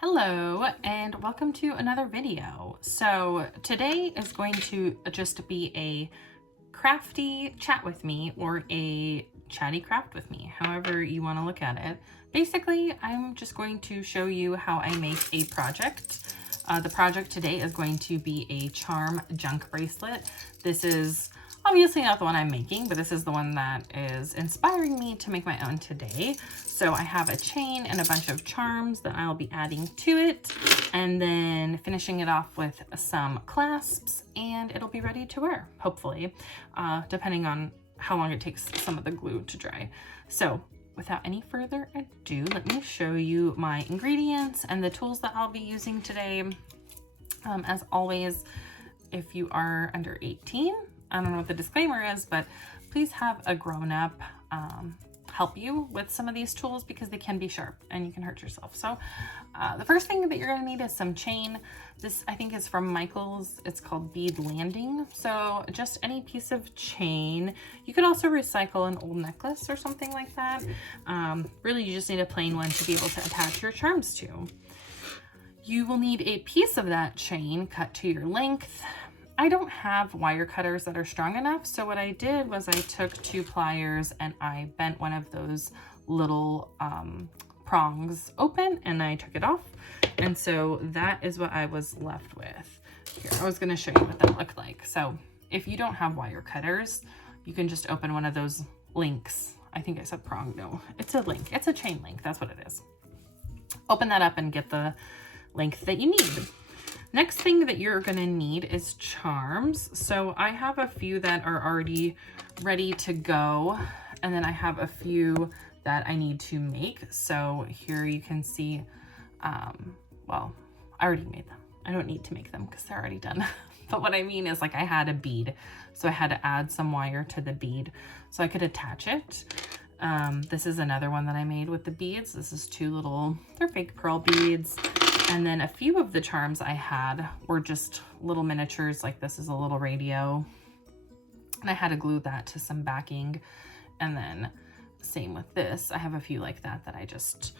Hello and welcome to another video. So today is going to just be a crafty chat with me or a chatty craft with me, however you want to look at it. Basically, I'm just going to show you how I make a project. The project today is going to be a charm junk bracelet. This is obviously not the one I'm making, but this is the one that is inspiring me to make my own today. So I have a chain and a bunch of charms that I'll be adding to it, and then finishing it off with some clasps, and it'll be ready to wear, hopefully, depending on how long it takes some of the glue to dry. So without any further ado, let me show you my ingredients and the tools that I'll be using today. As always, if you are under 18, I don't know what the disclaimer is, but please have a grown-up help you with some of these tools because they can be sharp and you can hurt yourself. So the first thing that you're going to need is some chain. This I think is from Michael's. It's called Bead Landing. So just any piece of chain. You could also recycle an old necklace or something like that. Really, you just need a plain one to be able to attach your charms to. You will need a piece of that chain cut to your length. I don't have wire cutters that are strong enough, so what I did was I took 2 pliers and I bent one of those little prongs open and I took it off. And so that is what I was left with. Here, I was gonna show you what that looked like. So if you don't have wire cutters, you can just open one of those links. I think I said prong, no, it's a link. It's a chain link, that's what it is. Open that up and get the length that you need. Next thing that you're gonna need is charms. So I have a few that are already ready to go, and then I have a few that I need to make. So here you can see, well, I already made them. I don't need to make them because they're already done. But what I mean is, like, I had a bead, so I had to add some wire to the bead so I could attach it. This is another one that I made with the beads. This is 2 little, they're fake pearl beads. And then a few of the charms I had were just little miniatures, like this is a little radio. And I had to glue that to some backing. And then same with this. I have a few like that I just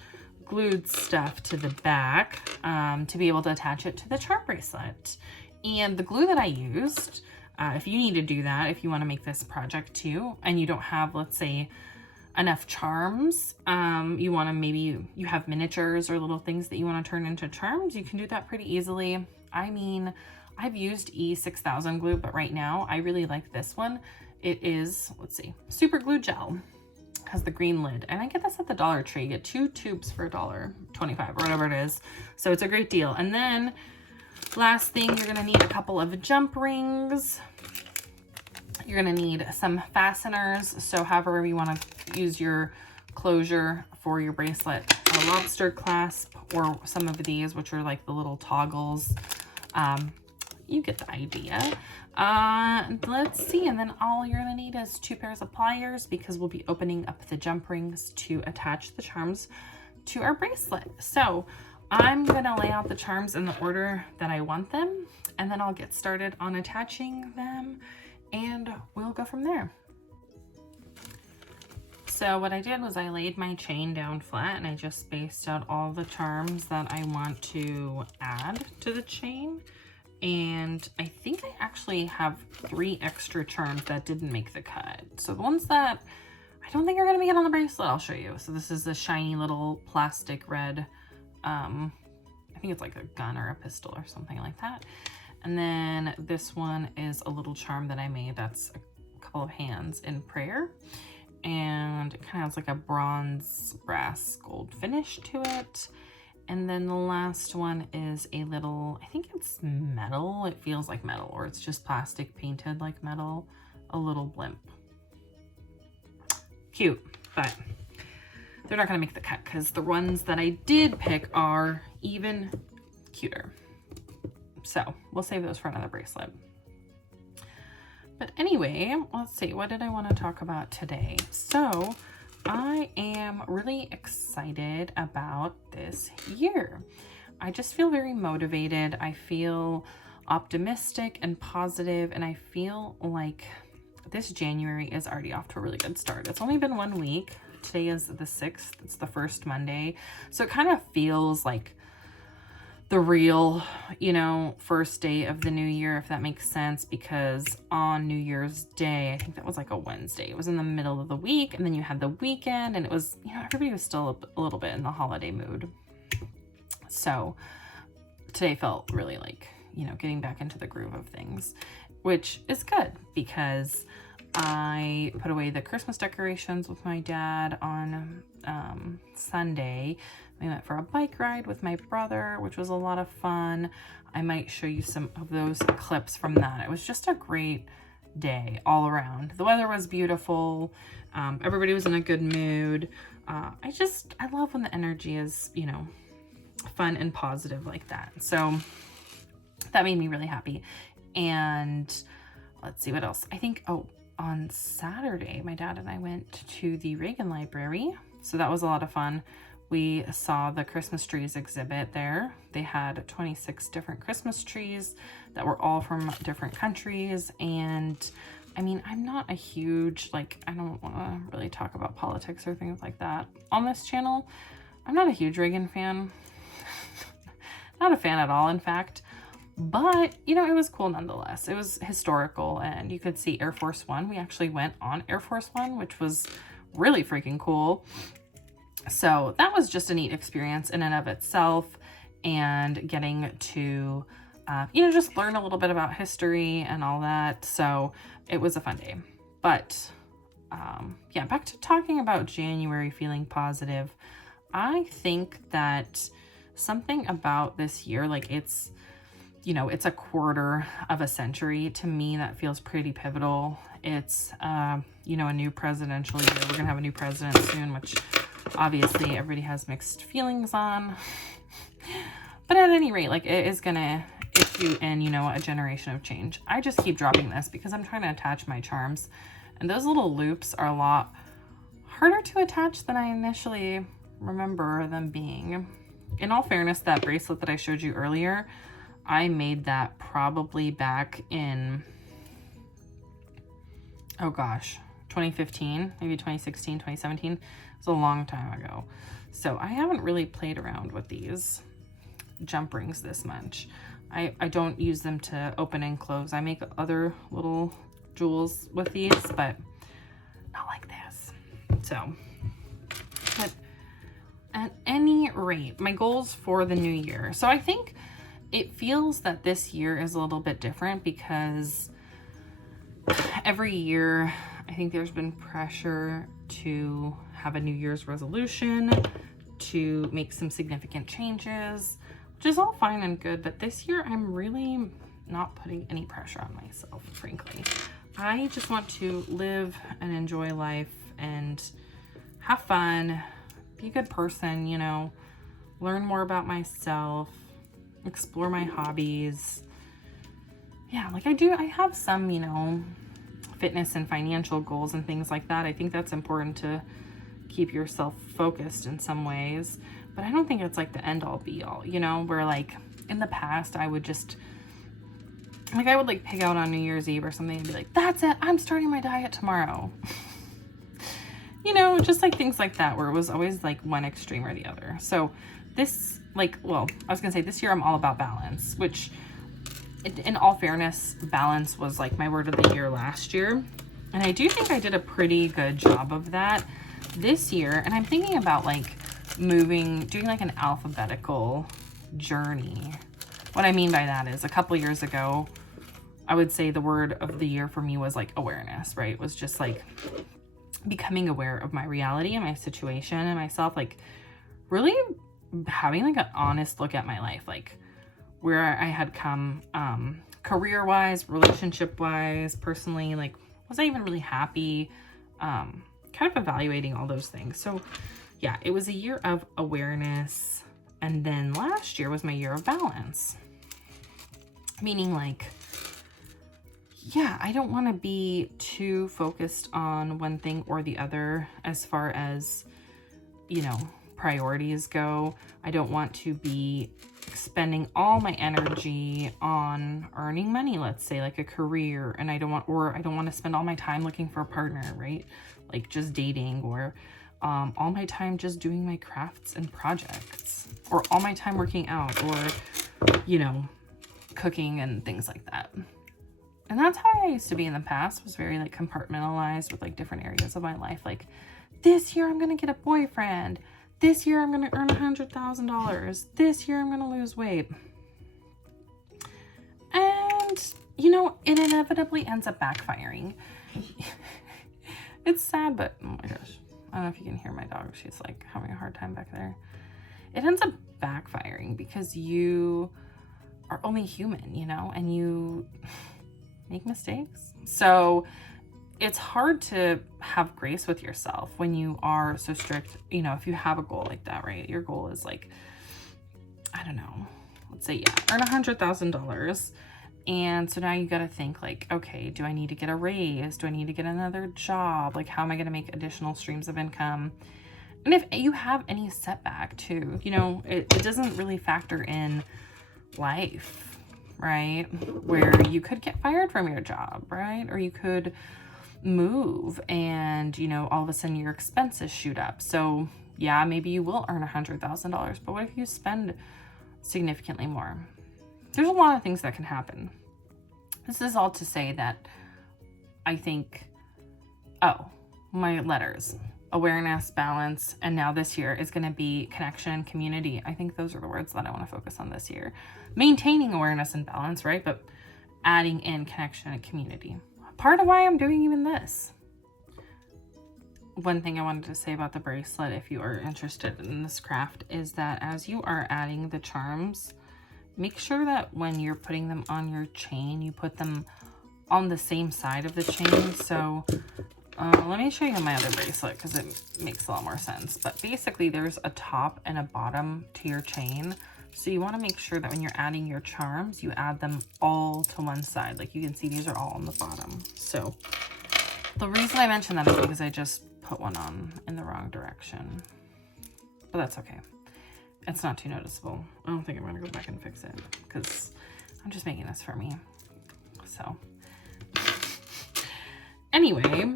glued stuff to the back to be able to attach it to the charm bracelet. And the glue that I used, if you need to do that, if you want to make this project too, and you don't have, let's say, enough charms, you want to, maybe you have miniatures or little things that you want to turn into charms, you can do that pretty easily. I mean, I've used E6000 glue, but right now I really like this one. It is, let's see, super glue gel, has the green lid, and I get this at the Dollar Tree. You get 2 tubes for $1.25 or whatever it is, so it's a great deal. And then last thing, you're gonna need a couple of jump rings. You're gonna need some fasteners, so however you want to use your closure for your bracelet, a lobster clasp, or some of these, which are like the little toggles. You get the idea. Let's see, and then all you're gonna need is 2 pairs of pliers because we'll be opening up the jump rings to attach the charms to our bracelet. So I'm gonna lay out the charms in the order that I want them, and then I'll get started on attaching them, and we'll go from there. So what I did was I laid my chain down flat and I just spaced out all the charms that I want to add to the chain. And I think I actually have 3 extra charms that didn't make the cut. So the ones that I don't think are gonna make it on the bracelet, I'll show you. So this is a shiny little plastic red, I think it's like a gun or a pistol or something like that. And then this one is a little charm that I made that's a couple of hands in prayer. And it kind of has like a bronze, brass, gold finish to it. And then the last one is a little, I think it's metal. It feels like metal, or it's just plastic painted like metal. A little blimp. Cute, but they're not gonna make the cut because the ones that I did pick are even cuter. So we'll save those for another bracelet. But anyway, let's see, what did I want to talk about today? So I am really excited about this year. I just feel very motivated. I feel optimistic and positive, and I feel like this January is already off to a really good start. It's only been 1 week. Today is the 6th. It's the first Monday. So it kind of feels like the real, you know, first day of the new year, if that makes sense, because on New Year's Day, I think that was like a Wednesday, it was in the middle of the week, and then you had the weekend, and it was, you know, everybody was still a little bit in the holiday mood. So today felt really like, you know, getting back into the groove of things, which is good because I put away the Christmas decorations with my dad on Sunday. We went for a bike ride with my brother, which was a lot of fun. I might show you some of those clips from that. It was just a great day all around. The weather was beautiful. Everybody was in a good mood. I love when the energy is, you know, fun and positive like that. So that made me really happy. And let's see what else. I think, on Saturday, my dad and I went to the Reagan Library. So that was a lot of fun. We saw the Christmas trees exhibit there. They had 26 different Christmas trees that were all from different countries. And I mean, I'm not a huge, like, I don't want to really talk about politics or things like that on this channel. I'm not a huge Reagan fan. Not a fan at all, in fact. But, you know, it was cool nonetheless. It was historical, and you could see Air Force One. We actually went on Air Force One, which was really freaking cool. So that was just a neat experience in and of itself, and getting to, you know, just learn a little bit about history and all that. So it was a fun day. But yeah, back to talking about January feeling positive. I think that something about this year, like it's, you know, it's a quarter of a century to me that feels pretty pivotal. It's, you know, a new presidential year. We're gonna have a new president soon, which obviously everybody has mixed feelings on. But at any rate, like, it is gonna issue in, you know, a generation of change. I just keep dropping this because I'm trying to attach my charms. And those little loops are a lot harder to attach than I initially remember them being. In all fairness, that bracelet that I showed you earlier, I made that probably back in, oh gosh, 2015, maybe 2016, 2017. It was a long time ago. So I haven't really played around with these jump rings this much. I don't use them to open and close. I make other little jewels with these, but not like this. So, but at any rate, my goals for the new year. So I think it feels that this year is a little bit different because every year I think there's been pressure to have a New Year's resolution, to make some significant changes, which is all fine and good. But this year I'm really not putting any pressure on myself, frankly. I just want to live and enjoy life and have fun, be a good person, you know, learn more about myself, explore my hobbies. Yeah, like I have some, you know, fitness and financial goals and things like that. I think that's important to keep yourself focused in some ways, but I don't think it's like the end all be all, you know, where like in the past I would just, like, I would like pig out on New Year's Eve or something and be like, that's it, I'm starting my diet tomorrow. You know, just like things like that, where it was always like one extreme or the other. So this, like, well, I was gonna say this year I'm all about balance, which in all fairness, balance was like my word of the year last year. And I do think I did a pretty good job of that this year. And I'm thinking about like doing like an alphabetical journey. What I mean by that is a couple years ago, I would say the word of the year for me was like awareness, right? It was just like becoming aware of my reality and my situation and myself, like really having like an honest look at my life, like where I had come career-wise, relationship-wise, personally, like was I even really happy? Kind of evaluating all those things. So yeah, it was a year of awareness, and then last year was my year of balance. Meaning like, yeah, I don't want to be too focused on one thing or the other as far as, you know, priorities go. I don't want to be spending all my energy on earning money, let's say like a career, and I don't want to spend all my time looking for a partner, right? Like just dating, or all my time just doing my crafts and projects, or all my time working out, or you know, cooking and things like that. And that's how I used to be in the past, was very like compartmentalized with like different areas of my life. Like, this year I'm going to get a boyfriend. This year I'm going to earn $100,000. This year I'm going to lose weight. And, you know, it inevitably ends up backfiring. It's sad, but oh my gosh. I don't know if you can hear my dog. She's like having a hard time back there. It ends up backfiring because you are only human, you know, and you make mistakes. So it's hard to have grace with yourself when you are so strict. You know, if you have a goal like that, right? Your goal is like, I don't know, let's say, yeah, earn $100,000. And so now you got to think like, okay, do I need to get a raise? Do I need to get another job? Like, how am I going to make additional streams of income? And if you have any setback too, you know, it doesn't really factor in life, right? Where you could get fired from your job, right? Or you could move and, you know, all of a sudden your expenses shoot up. So yeah, maybe you will earn $100,000, but what if you spend significantly more? There's a lot of things that can happen. This is all to say that I think, oh, my letters, awareness, balance, and now this year is going to be connection, community. I think those are the words that I want to focus on this year. Maintaining awareness and balance, right? But adding in connection and community. Part of why I'm doing even this. One thing I wanted to say about the bracelet, if you are interested in this craft, is that as you are adding the charms, make sure that when you're putting them on your chain, you put them on the same side of the chain. So let me show you my other bracelet because it makes a lot more sense. But basically there's a top and a bottom to your chain. So you want to make sure that when you're adding your charms, you add them all to one side. Like you can see, these are all on the bottom. So the reason I mention that is because I just put one on in the wrong direction. But that's okay. It's not too noticeable. I don't think I'm going to go back and fix it because I'm just making this for me. So anyway,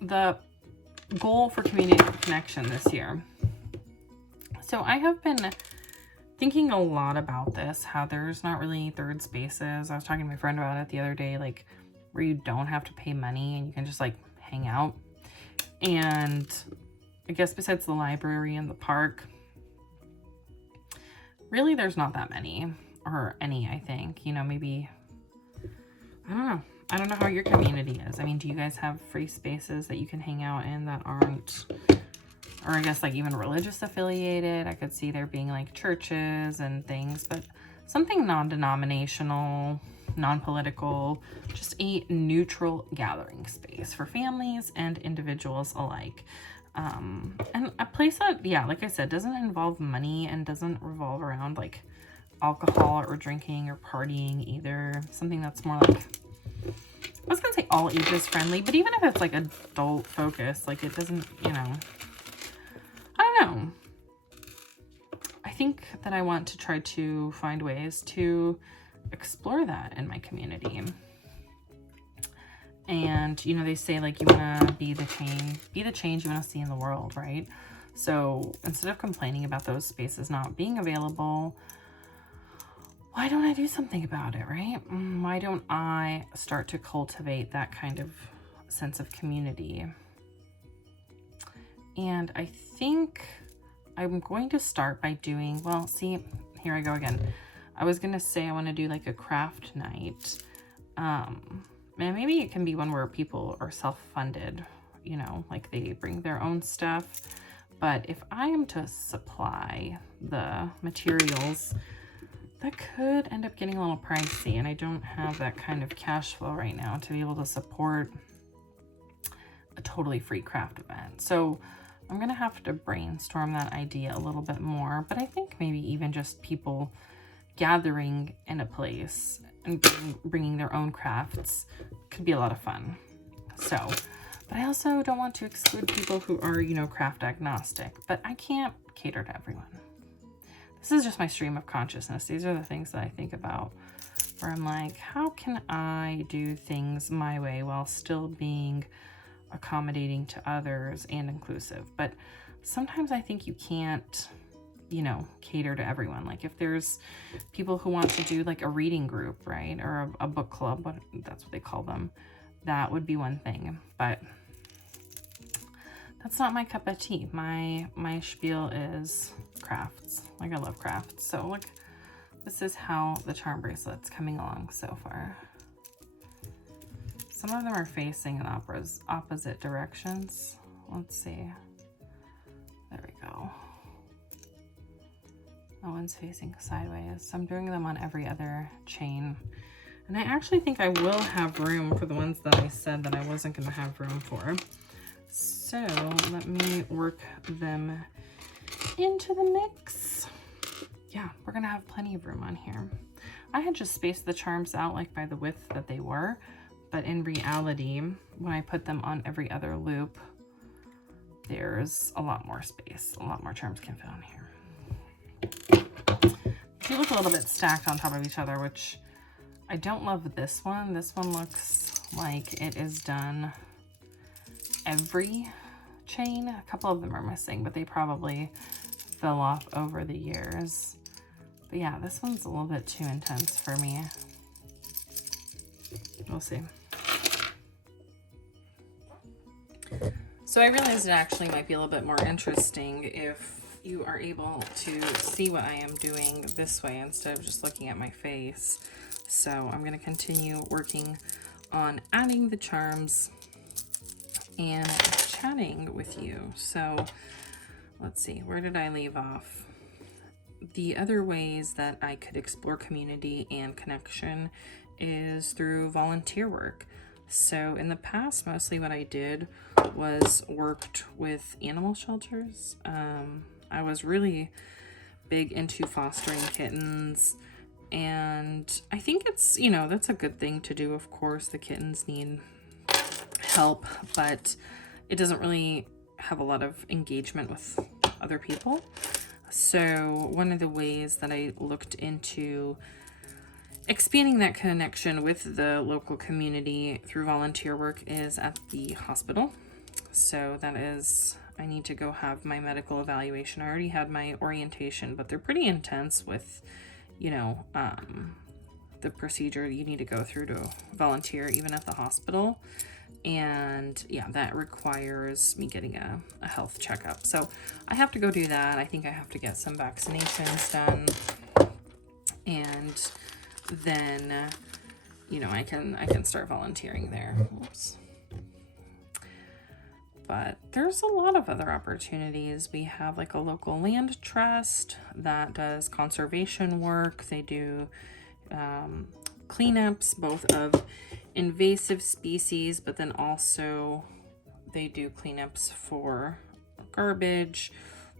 the goal for community connection this year. So I have been thinking a lot about this, how there's not really third spaces. I was talking to my friend about it the other day, like where you don't have to pay money and you can just like hang out. And I guess besides the library and the park, really there's not that many, or any, I think. You know, maybe, I don't know. I don't know how your community is. I mean, do you guys have free spaces that you can hang out in that aren't, or I guess like even religious affiliated? I could see there being like churches and things, but something non-denominational, non-political, just a neutral gathering space for families and individuals alike. And a place that, yeah, like I said, doesn't involve money and doesn't revolve around like alcohol or drinking or partying either. Something that's more like, I was gonna say all ages friendly, but even if it's like adult focused, like it doesn't, you know, I don't know. I think that I want to try to find ways to explore that in my community. And, you know, they say like you want to be the change you want to see in the world, right? So instead of complaining about those spaces not being available, why don't I do something about it, right? Why don't I start to cultivate that kind of sense of community? And I think I'm going to start by doing, well, see, here I go again. I was going to say I want to do like a craft night. And maybe it can be one where people are self-funded, you know, like they bring their own stuff. But if I am to supply the materials, that could end up getting a little pricey, and I don't have that kind of cash flow right now to be able to support a totally free craft event. So I'm going to have to brainstorm that idea a little bit more, but I think maybe even just people gathering in a place and bringing their own crafts could be a lot of fun. So, but I also don't want to exclude people who are, you know, craft agnostic, but I can't cater to everyone. This is just my stream of consciousness. These are the things that I think about, where I'm like, how can I do things my way while still being accommodating to others and inclusive? But sometimes I think you can't you know, cater to everyone. Like if there's people who want to do like a reading group, right? Or a book club, that's what they call them. That would be one thing, but that's not my cup of tea. My spiel is crafts. Like I love crafts. So look, this is how the charm bracelet's coming along so far. Some of them are facing in opposite directions. Let's see. There we go. That one's facing sideways. So I'm doing them on every other chain. And I actually think I will have room for the ones that I said that I wasn't going to have room for. So let me work them into the mix. Yeah, we're going to have plenty of room on here. I had just spaced the charms out like by the width that they were. But in reality, when I put them on every other loop, there's a lot more space. A lot more charms can fit on here. They look a little bit stacked on top of each other, which I don't love this one. This one looks like it is done every chain. A couple of them are missing, but they probably fell off over the years. But yeah, this one's a little bit too intense for me. We'll see. So I realized it actually might be a little bit more interesting if you are able to see what I am doing this way instead of just looking at my face. So I'm going to continue working on adding the charms and chatting with you. So let's see, where did I leave off? The other ways that I could explore community and connection is through volunteer work. So in the past, mostly what I did was worked with animal shelters. I was really big into fostering kittens, and I think it's, you know, that's a good thing to do. Of course, the kittens need help, but it doesn't really have a lot of engagement with other people. So one of the ways that I looked into expanding that connection with the local community through volunteer work is at the hospital. So that is, I need to go have my medical evaluation. I already had my orientation, but they're pretty intense with, you know, the procedure you need to go through to volunteer even at the hospital. And yeah, that requires me getting a health checkup. So I have to go do that. I think I have to get some vaccinations done. And then, you know, I can start volunteering there. Oops. But there's a lot of other opportunities. We have like a local land trust that does conservation work. They do cleanups, both of invasive species, but then also they do cleanups for garbage.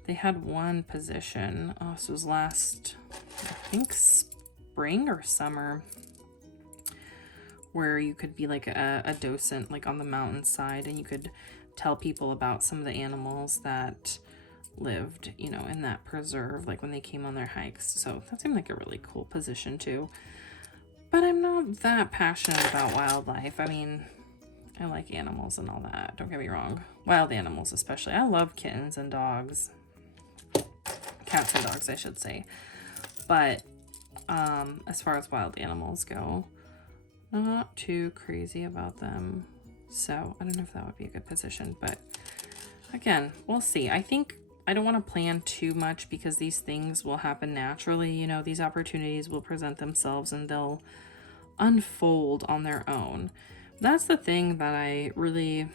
They had one position, this was last, I think, spring or summer, where you could be like a docent like on the mountainside, and you could tell people about some of the animals that lived, you know, in that preserve, like when they came on their hikes. So that seemed like a really cool position too. But I'm not that passionate about wildlife. I mean, I like animals and all that, don't get me wrong. Wild animals especially. I love kittens and dogs. Cats and dogs, I should say. But as far as wild animals go, not too crazy about them. So I don't know if that would be a good position, but again, we'll see. I think I don't want to plan too much because these things will happen naturally. You know, these opportunities will present themselves and they'll unfold on their own. That's the thing that I really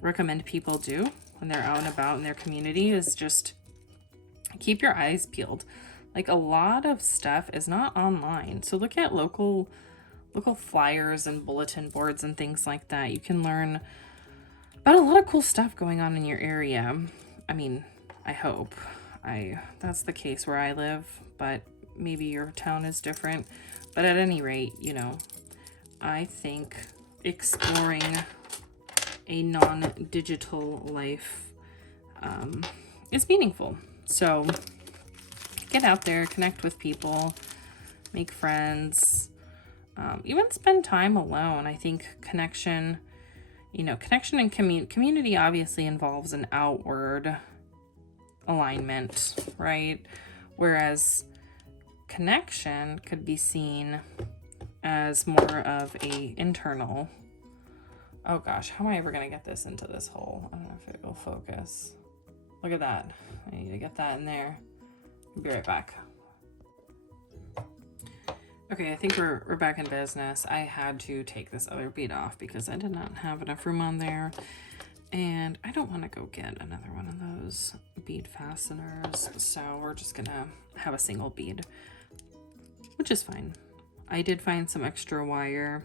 recommend people do when they're out and about in their community, is just keep your eyes peeled. Like, a lot of stuff is not online. So look at local flyers and bulletin boards and things like that. You can learn about a lot of cool stuff going on in your area. I mean, I hope that's the case where I live, but maybe your town is different. But at any rate, you know, I think exploring a non-digital life is meaningful. So get out there, connect with people, make friends, even spend time alone. I think connection and community obviously involves an outward alignment, right? Whereas connection could be seen as more of a internal. Oh gosh, how am I ever gonna get this into this hole? I don't know if it will focus. Look at that. I need to get that in there. I'll be right back. Okay, I think we're back in business. I had to take this other bead off because I did not have enough room on there. And I don't want to go get another one of those bead fasteners. So we're just gonna have a single bead, which is fine. I did find some extra wire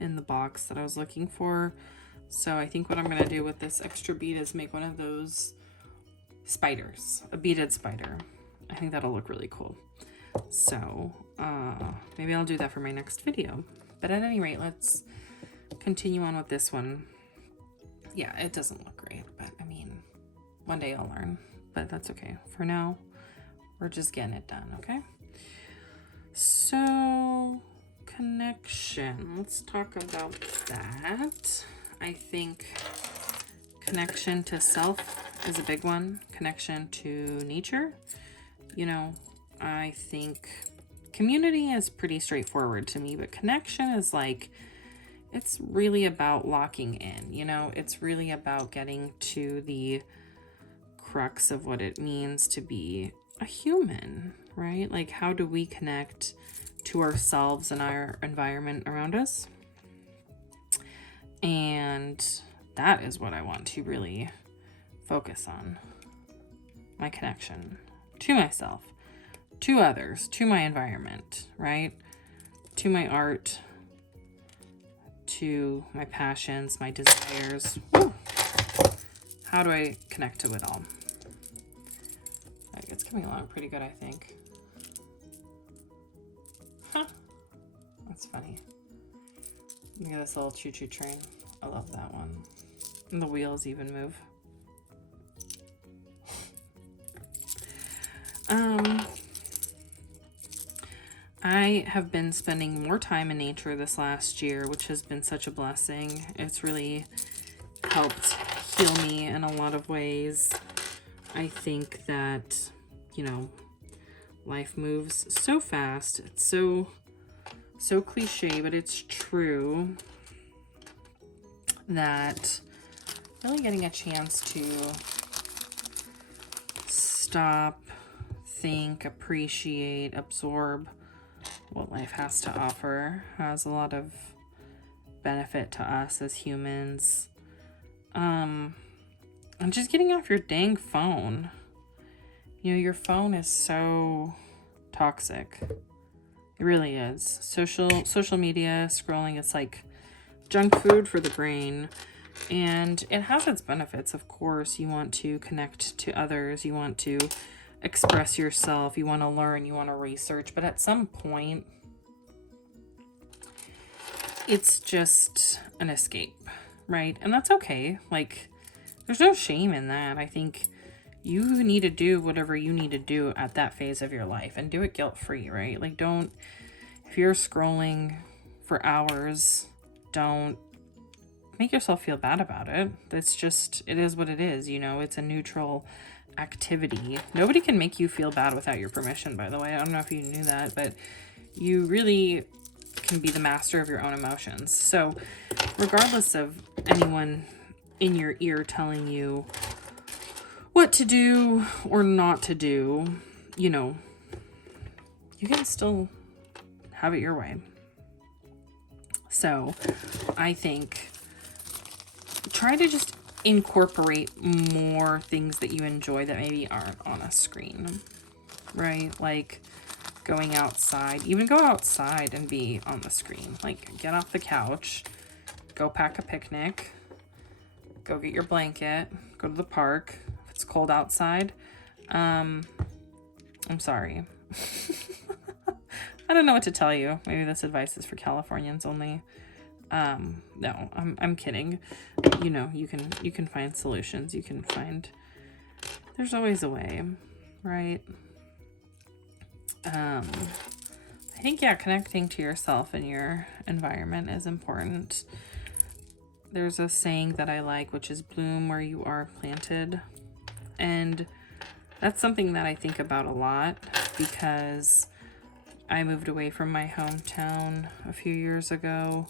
in the box that I was looking for. So I think what I'm gonna do with this extra bead is make one of those spiders, a beaded spider. I think that'll look really cool. So maybe I'll do that for my next video. But at any rate, let's continue on with this one. Yeah, it doesn't look great, but I mean, one day I'll learn, but that's okay. For now, we're just getting it done, okay? So, connection, let's talk about that. I think connection to self is a big one. Connection to nature. You know, I think community is pretty straightforward to me, but connection is like, it's really about locking in, you know, it's really about getting to the crux of what it means to be a human, right? Like, how do we connect to ourselves and our environment around us? And that is what I want to really focus on. My connection to myself, to others, to my environment, right? To my art, to my passions, my desires. Woo! How do I connect to it all? Like, it's coming along pretty good, I think. Huh. That's funny. Look at this little choo-choo train. I love that one. And the wheels even move. I have been spending more time in nature this last year, which has been such a blessing. It's really helped heal me in a lot of ways. I think that, you know, life moves so fast. It's so cliche, but it's true that really getting a chance to stop, think, appreciate, absorb what life has to offer has a lot of benefit to us as humans. And just getting off your dang phone. You know, your phone is so toxic. It really is. Social media scrolling, it's like junk food for the brain. And it has its benefits, of course. You want to connect to others. You want to express yourself. You want to learn. You want to research. But at some point, it's just an escape, right? And that's okay. Like, there's no shame in that. I think you need to do whatever you need to do at that phase of your life and do it guilt-free, right? Like, don't, if you're scrolling for hours, don't make yourself feel bad about it. It's just, it is what it is, you know? It's a neutral activity. Nobody can make you feel bad without your permission, by the way. I don't know if you knew that, but you really can be the master of your own emotions. So regardless of anyone in your ear telling you what to do or not to do, you know, you can still have it your way. So I think try to just incorporate more things that you enjoy that maybe aren't on a screen, right? Like going outside, even go outside and be on the screen. Like, get off the couch, go pack a picnic, go get your blanket, go to the park. If it's cold outside, I'm sorry. I don't know what to tell you. Maybe this advice is for Californians only. No, I'm kidding. You know, you can find solutions. You can find, there's always a way, right? I think, yeah, connecting to yourself and your environment is important. There's a saying that I like, which is bloom where you are planted. And that's something that I think about a lot. because I moved away from my hometown a few years ago,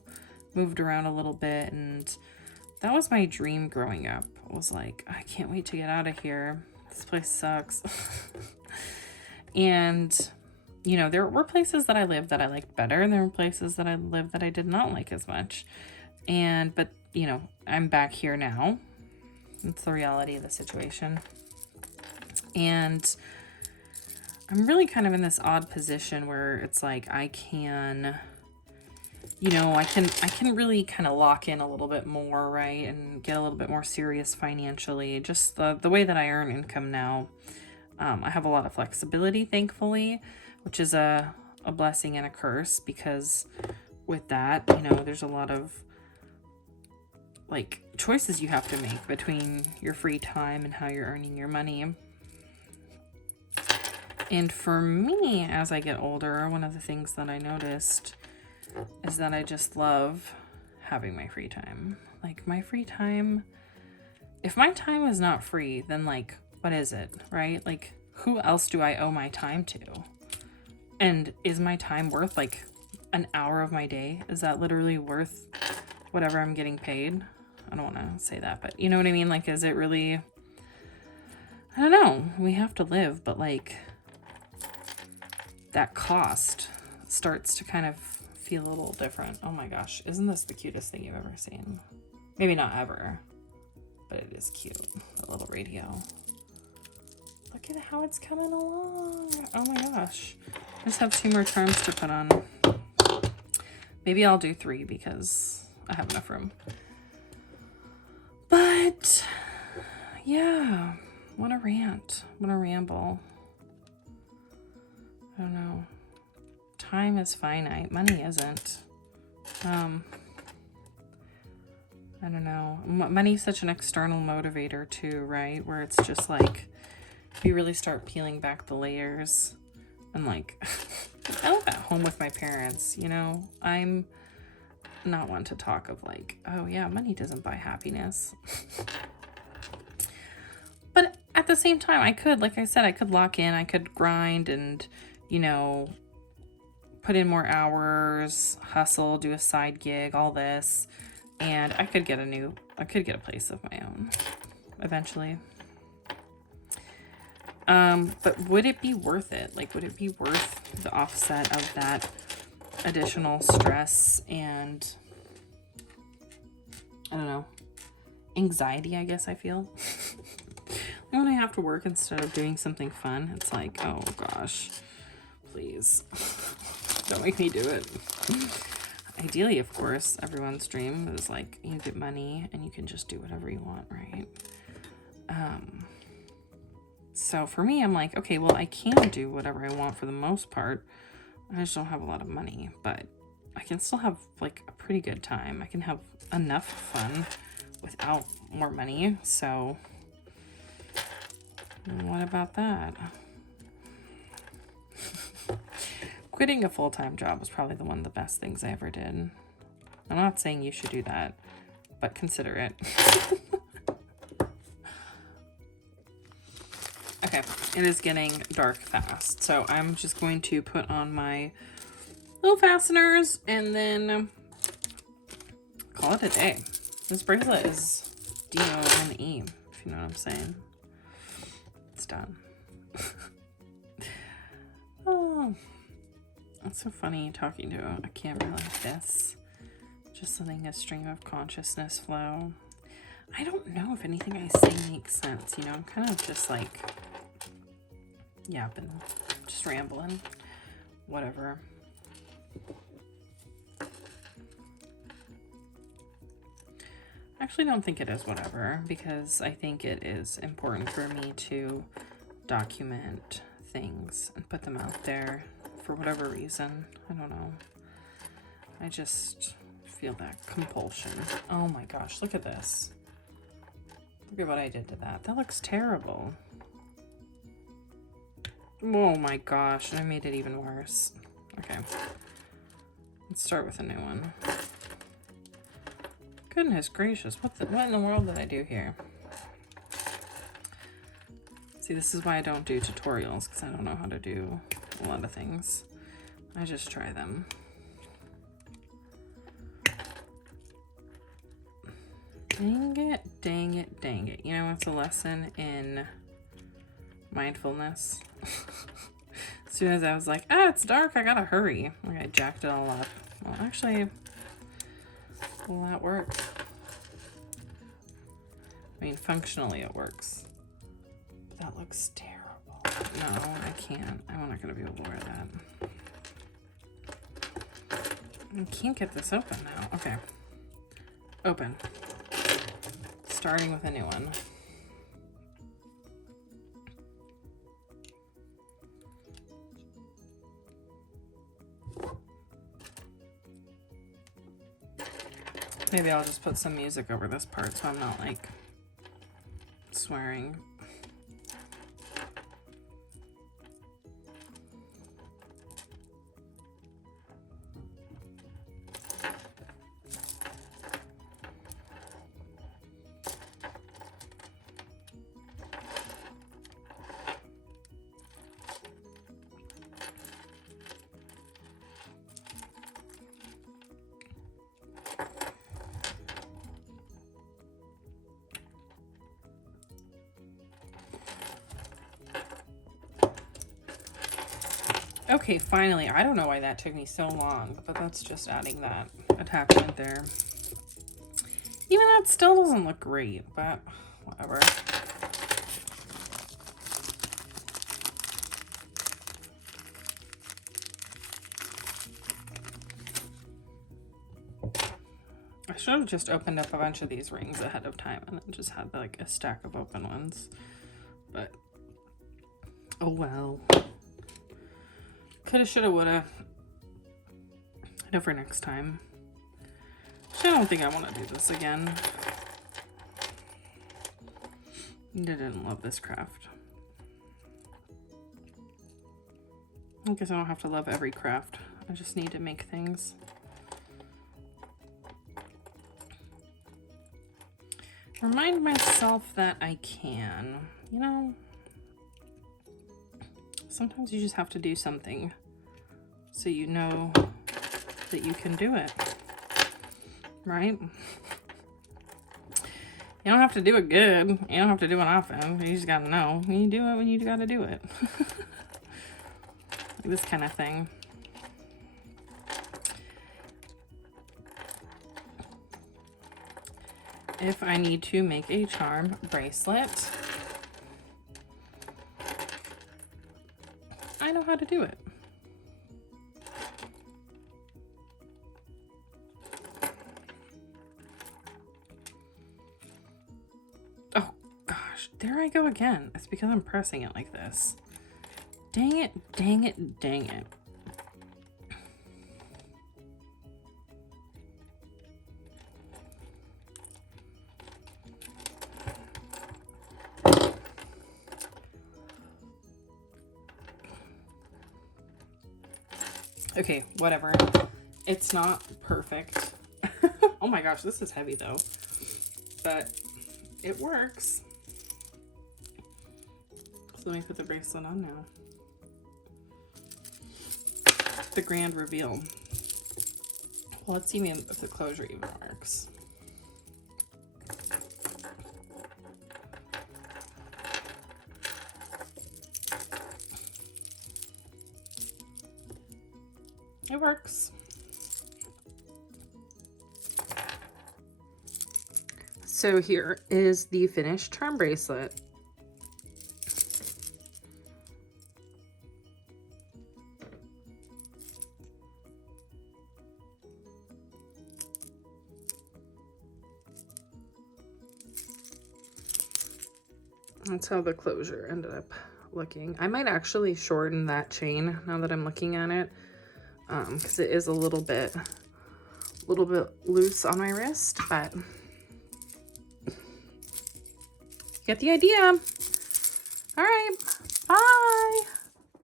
moved around a little bit, and that was my dream growing up. I was like, I can't wait to get out of here. This place sucks. And, you know, there were places that I lived that I liked better, and there were places that I lived that I did not like as much. But, you know, I'm back here now. It's the reality of the situation. And I'm really kind of in this odd position where it's like I can, you know, I can really kind of lock in a little bit more, right? And get a little bit more serious financially. Just the way that I earn income now. I have a lot of flexibility, thankfully, which is a blessing and a curse, because with that, you know, there's a lot of like choices you have to make between your free time and how you're earning your money. And for me, as I get older, one of the things that I noticed is that I just love having my free time. Like my free time, if my time is not free, then like, what is it, right? Like, who else do I owe my time to? And is my time worth like an hour of my day? Is that literally worth whatever I'm getting paid? I don't want to say that, but you know what I mean? Like, is it really, I don't know. We have to live, but like that cost starts to kind of feel a little different. Oh my gosh. Isn't this the cutest thing you've ever seen? Maybe not ever, but it is cute. That little radio. Look at how it's coming along. Oh my gosh. I just have 2 more charms to put on. Maybe I'll do 3 because I have enough room. But yeah, what a rant. What a ramble. I don't know. Time is finite. Money isn't. I don't know. Money's such an external motivator too, right? Where it's just like, if you really start peeling back the layers, and like, I live at home with my parents, you know? I'm not one to talk of like, oh yeah, money doesn't buy happiness. But at the same time, I could, like I said, I could lock in, I could grind and, you know, put in more hours, hustle, do a side gig, all this, and I could get a place of my own eventually. But would it be worth it? Like, would it be worth the offset of that additional stress and, I don't know, anxiety, I guess I feel? When I have to work instead of doing something fun, it's like, oh gosh, please don't make me do it. Ideally, of course, everyone's dream is like you get money and you can just do whatever you want, right? So for me, I'm like, okay, well, I can do whatever I want for the most part. I just don't have a lot of money, but I can still have like a pretty good time. I can have enough fun without more money. So what about that? Quitting a full-time job was probably one of the best things I ever did. I'm not saying you should do that, but consider it. Okay, it is getting dark fast, so I'm just going to put on my little fasteners and then call it a day. This bracelet is D-O-N-E, if you know what I'm saying. It's done. Oh, it's so funny talking to a camera like this. Just letting a stream of consciousness flow. I don't know if anything I say makes sense, you know? I'm kind of just like yapping, just rambling, whatever. I actually don't think it is whatever, because I think it is important for me to document things and put them out there for whatever reason. I don't know. I just feel that compulsion. Oh my gosh, look at this. Look at what I did to that. That looks terrible. Oh my gosh, I made it even worse. Okay. Let's start with a new one. Goodness gracious, what in the world did I do here? See, this is why I don't do tutorials, because I don't know how to do a lot of things. I just try them. Dang it, dang it, dang it. You know, it's a lesson in mindfulness. As soon as I was like, ah, it's dark, I gotta hurry. Like, I jacked it all up. Well, actually, will that work? I mean, functionally it works. But that looks terrible. No, I can't. I'm not gonna be able to wear that. I can't get this open now. Okay. Open. Starting with a new one. Maybe I'll just put some music over this part so I'm not like swearing. Okay, finally. I don't know why that took me so long, but that's just adding that attachment there. Even that still doesn't look great, but whatever. I should have just opened up a bunch of these rings ahead of time and then just had like a stack of open ones, but oh well. Coulda, shoulda, woulda. I know for next time. I don't think I want to do this again. I didn't love this craft. I guess I don't have to love every craft. I just need to make things. Remind myself that I can, you know? Sometimes you just have to do something so you know that you can do it, right? You don't have to do it good. You don't have to do it often. You just gotta know. You do it when you gotta do it. Like this kind of thing. If I need to make a charm bracelet, I know how to do it. Oh gosh, there I go again. It's because I'm pressing it like this. Dang it, dang it, dang it. Okay, whatever. It's not perfect. Oh my gosh, this is heavy though. But it works. So let me put the bracelet on now. The grand reveal. Well, let's see if the closure even works. It works. So here is the finished charm bracelet. That's how the closure ended up looking. I might actually shorten that chain now that I'm looking at it. Because it is a little bit loose on my wrist, but get the idea. All right, bye.